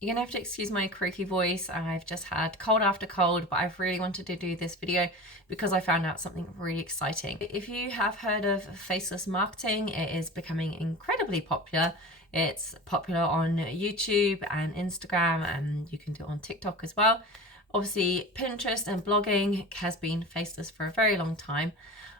You're gonna have to excuse my croaky voice. I've just had cold after cold, but I've really wanted to do this video because I found out something really exciting. If you have heard of faceless marketing, it is becoming incredibly popular. It's popular on YouTube and Instagram, and you can do it on TikTok as well. Obviously, Pinterest and blogging has been faceless for a very long time,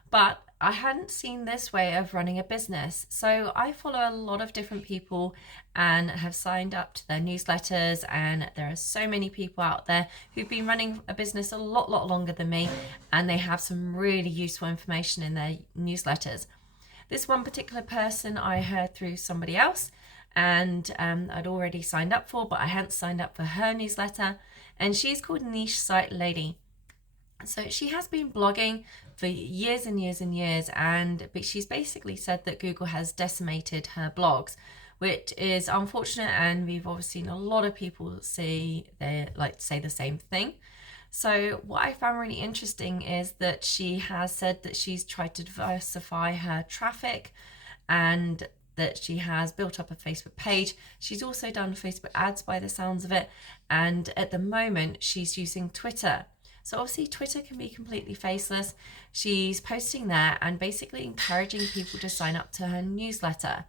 but I hadn't seen this way of running a business. So I follow a lot of different people and have signed up to their newsletters, and there are so many people out there who've been running a business a lot longer than me, and they have some really useful information in their newsletters. This one particular person I heard through somebody else, and I'd already signed up for, but I hadn't signed up for her newsletter, and she's called Niche Site Lady. So she has been blogging for years and years and years, but she's basically said that Google has decimated her blogs, which is unfortunate, and we've obviously seen a lot of people say the same thing. So what I found really interesting is that she has said that she's tried to diversify her traffic and that she has built up a Facebook page. She's also done Facebook ads by the sounds of it, and at the moment she's using Twitter. So obviously Twitter can be completely faceless. She's posting there and basically encouraging people to sign up to her newsletter.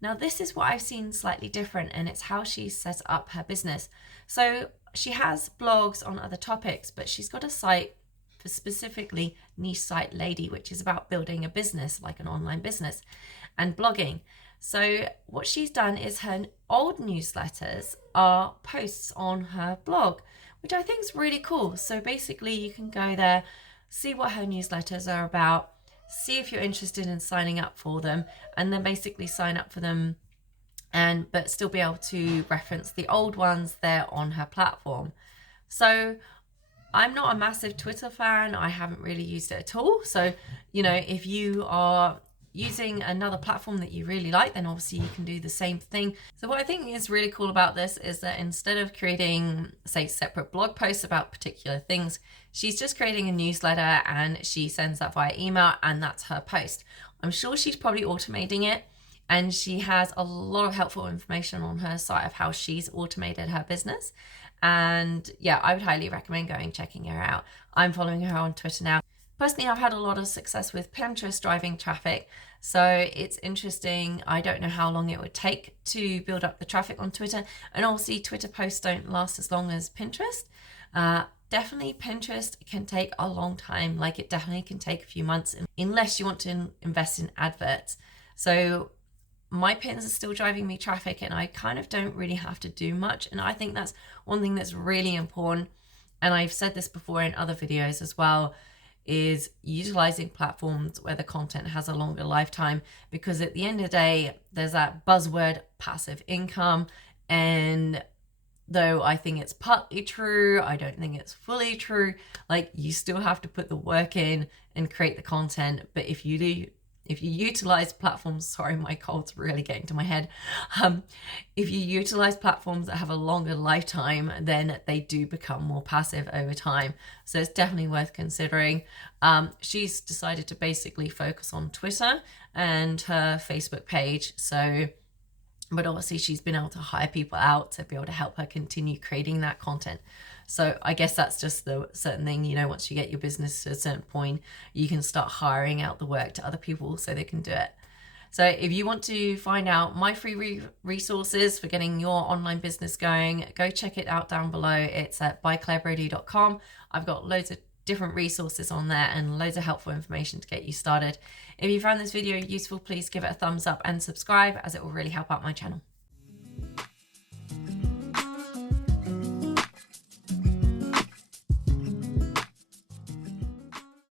Now this is what I've seen slightly different, and it's how she's set up her business. So she has blogs on other topics, but she's got a site for specifically Niche Site Lady, which is about building a business, like an online business, and blogging. So what she's done is her old newsletters are posts on her blog, which I think is really cool. So basically you can go there, see what her newsletters are about, see if you're interested in signing up for them, and then basically sign up for them but still be able to reference the old ones there on her platform. So I'm not a massive Twitter fan. I haven't really used it at all. So, if you are using another platform that you really like, then obviously you can do the same thing. So what I think is really cool about this is that instead of creating, say, separate blog posts about particular things, she's just creating a newsletter and she sends that via email, and that's her post. I'm sure she's probably automating it, and she has a lot of helpful information on her site of how she's automated her business. And yeah, I would highly recommend going checking her out. I'm following her on Twitter now. Personally, I've had a lot of success with Pinterest driving traffic, so it's interesting. I don't know how long it would take to build up the traffic on Twitter, and obviously Twitter posts don't last as long as Pinterest. Definitely Pinterest can take a long time, like it definitely can take a few months unless you want to invest in adverts. So my pins are still driving me traffic, and I kind of don't really have to do much, and I think that's one thing that's really important, and I've said this before in other videos as well, is utilizing platforms where the content has a longer lifetime, because at the end of the day, there's that buzzword passive income, and though I think it's partly true, I don't think it's fully true. Like, you still have to put the work in and create the content, but if you utilize platforms, sorry, my cold's really getting to my head. If you utilize platforms that have a longer lifetime, then they do become more passive over time. So it's definitely worth considering. She's decided to basically focus on Twitter and her Facebook page. But obviously she's been able to hire people out to be able to help her continue creating that content. So I guess that's just the certain thing, once you get your business to a certain point, you can start hiring out the work to other people so they can do it. So if you want to find out my free resources for getting your online business going, go check it out down below. It's at byclarebrody.com. I've got loads of different resources on there and loads of helpful information to get you started. If you found this video useful, please give it a thumbs up and subscribe, as it will really help out my channel.